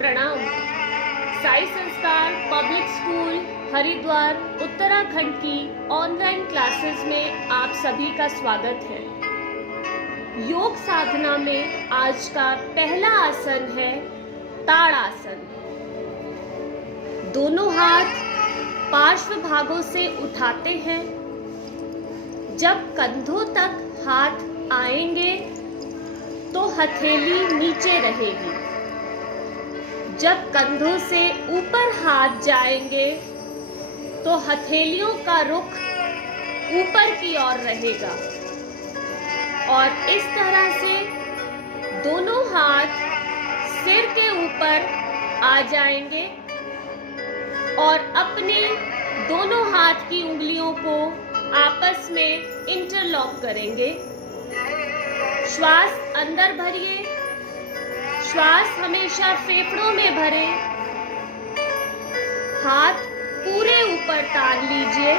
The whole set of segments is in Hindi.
प्रणाम। साई संस्कार पब्लिक स्कूल हरिद्वार उत्तराखंड की ऑनलाइन क्लासेस में आप सभी का स्वागत है। योग साधना में आज का पहला आसन है ताड़ासन। दोनों हाथ पार्श्व भागों से उठाते हैं। जब कंधों तक हाथ आएंगे तो हथेली नीचे रहेगी। जब कंधों से ऊपर हाथ जाएंगे तो हथेलियों का रुख ऊपर की ओर रहेगा और इस तरह से दोनों हाथ सिर के ऊपर आ जाएंगे और अपने दोनों हाथ की उंगलियों को आपस में इंटरलॉक करेंगे। श्वास अंदर भरिए। श्वास हमेशा फेफड़ों में भरें। हाथ पूरे ऊपर तान लीजिए।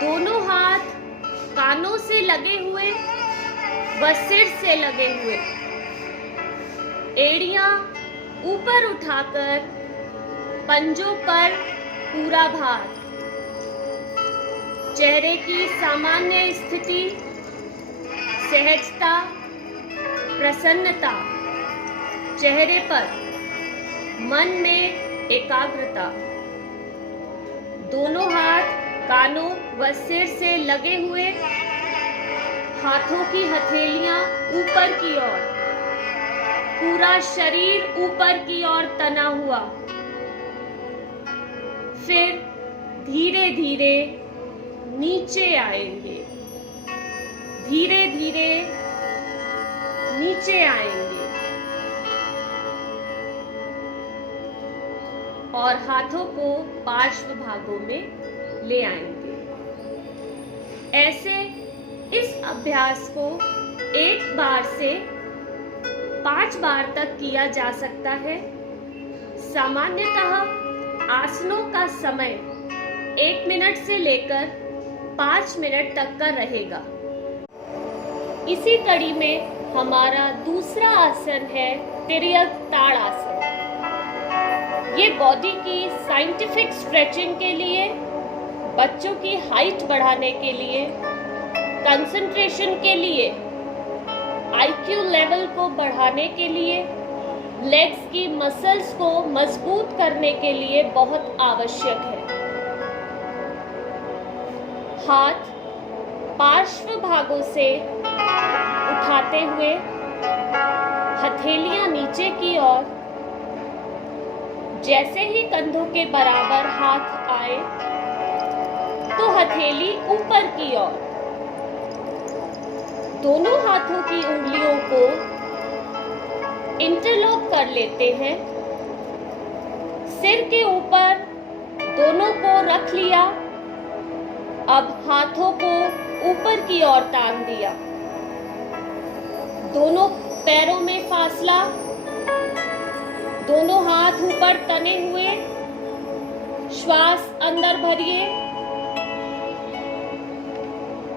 दोनों हाथ कानों से लगे हुए व सिर से लगे हुए। एड़ियां ऊपर उठाकर पंजों पर पूरा भार। चेहरे की सामान्य स्थिति, सहजता, प्रसन्नता, चेहरे पर मन में एकाग्रता। दोनों हाथ कानों व सिर से लगे हुए। हाथों की हथेलियां ऊपर की ओर। पूरा शरीर ऊपर की ओर तना हुआ। फिर धीरे धीरे नीचे आएंगे। धीरे धीरे नीचे आएंगे और हाथों को पार्श्व भागों में ले आएंगे। ऐसे इस अभ्यास को 1 बार से 5 बार तक किया जा सकता है। सामान्यतः आसनों का समय 1 मिनट से लेकर 5 मिनट तक का रहेगा। इसी कड़ी में हमारा दूसरा आसन है तिर्यक ताड़ासन। ये बॉडी की साइंटिफिक स्ट्रेचिंग के लिए, बच्चों की हाइट बढ़ाने के लिए, कंसंट्रेशन के लिए, आईक्यू लेवल को बढ़ाने के लिए, लेग्स की मसल्स को मजबूत करने के लिए बहुत आवश्यक है। हाथ पार्श्व भागों से उठाते हुए हथेलियां नीचे की ओर। जैसे ही कंधों के बराबर हाथ आए तो हथेली ऊपर की ओर। दोनों हाथों की उंगलियों को इंटरलॉक कर लेते हैं। सिर के ऊपर दोनों को रख लिया। अब हाथों को ऊपर की ओर तान दिया। दोनों पैरों में फासला। दोनों हाथ ऊपर तने हुए। श्वास अंदर भरिए।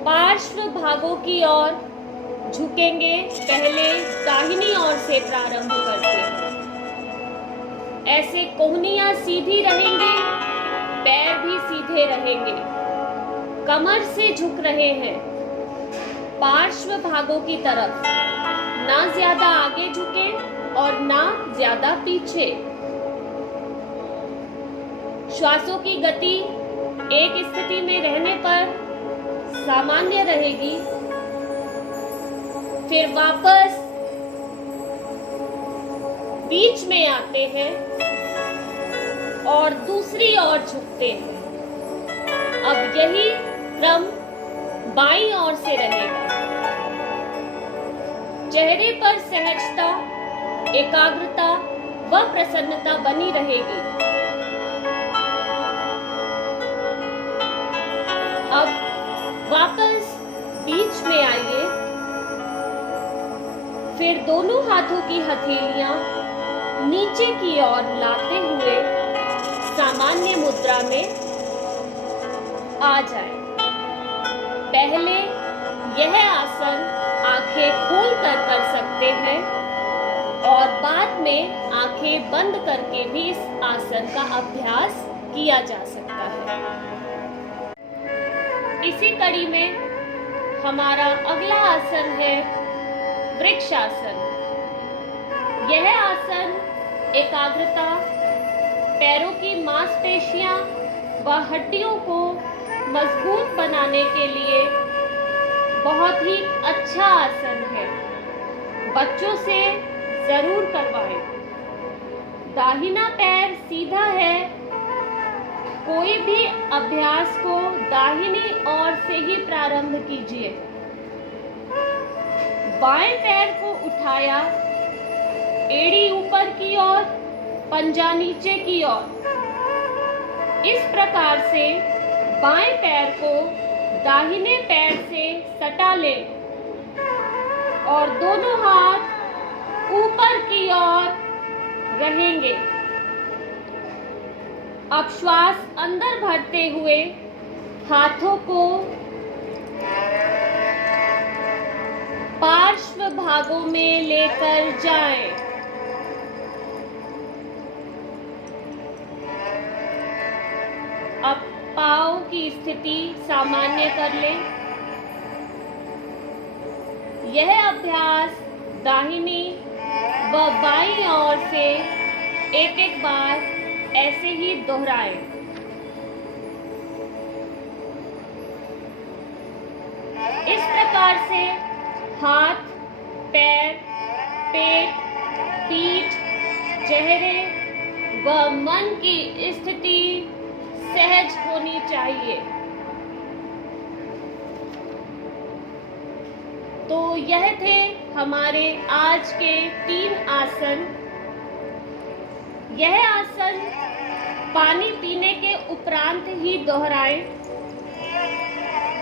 पार्श्व भागों की ओर झुकेंगे। पहले दाहिनी ओर से प्रारंभ करते हैं। ऐसे कोहनियां सीधी रहेंगी, पैर भी सीधे रहेंगे। कमर से झुक रहे हैं पार्श्व भागों की तरफ। ना ज्यादा आगे झुके और ना ज्यादा पीछे। श्वासों की गति एक स्थिति में रहने पर सामान्य रहेगी। फिर वापस बीच में आते हैं और दूसरी ओर झुकते हैं। अब यही क्रम बाईं ओर से रहेगा। चेहरे पर सहजता, एकाग्रता व प्रसन्नता बनी रहेगी। अब वापस बीच में आइए। फिर दोनों हाथों की हथेलियां नीचे की ओर लाते हुए सामान्य मुद्रा में आ जाए। पहले यह आसन आंखें खोल कर सकते हैं और बाद में आंखें आंखें बंद करके भी इस आसन का अभ्यास किया जा सकता है। इसी कड़ी में हमारा अगला आसन है वृक्षासन। यह आसन एकाग्रता, पैरों की मांसपेशियां व हड्डियों को मजबूत बनाने के लिए बहुत ही अच्छा आसन है। बच्चों से जरूर करवाएं। दाहिना पैर सीधा है। कोई भी अभ्यास को दाहिनी ओर से ही प्रारंभ कीजिए। बाएं पैर को उठाया, एड़ी ऊपर की ओर, पंजा नीचे की ओर। इस प्रकार से बाएं पैर को दाहिने पैर से सटा लें और दोनों हाथ ऊपर की ओर रहेंगे। अब श्वास अंदर भरते हुए हाथों को पार्श्व भागों में लेकर जाएं। अब पाँव की स्थिति सामान्य कर लें। यह अभ्यास दाहिनी व बाईं ओर से एक एक बार ऐसे ही दोहराएं। इस प्रकार से हाथ, पैर, पेट, पीठ, चेहरे व मन की स्थिति सहज होनी चाहिए। तो यह थे हमारे आज के 3 आसन। यह आसन पानी पीने के उपरांत ही दोहराएं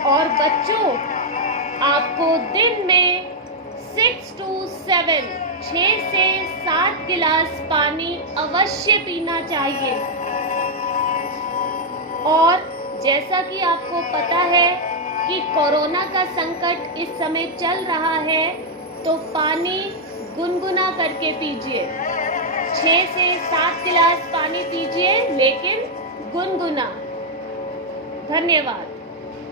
और बच्चों, आपको दिन में 6 से 7 गिलास पानी अवश्य पीना चाहिए। और जैसा कि आपको पता है कि कोरोना का संकट इस समय चल रहा है, तो पानी गुनगुना करके पीजिए। 6 से 7 गिलास पानी पीजिए, लेकिन गुनगुना। धन्यवाद।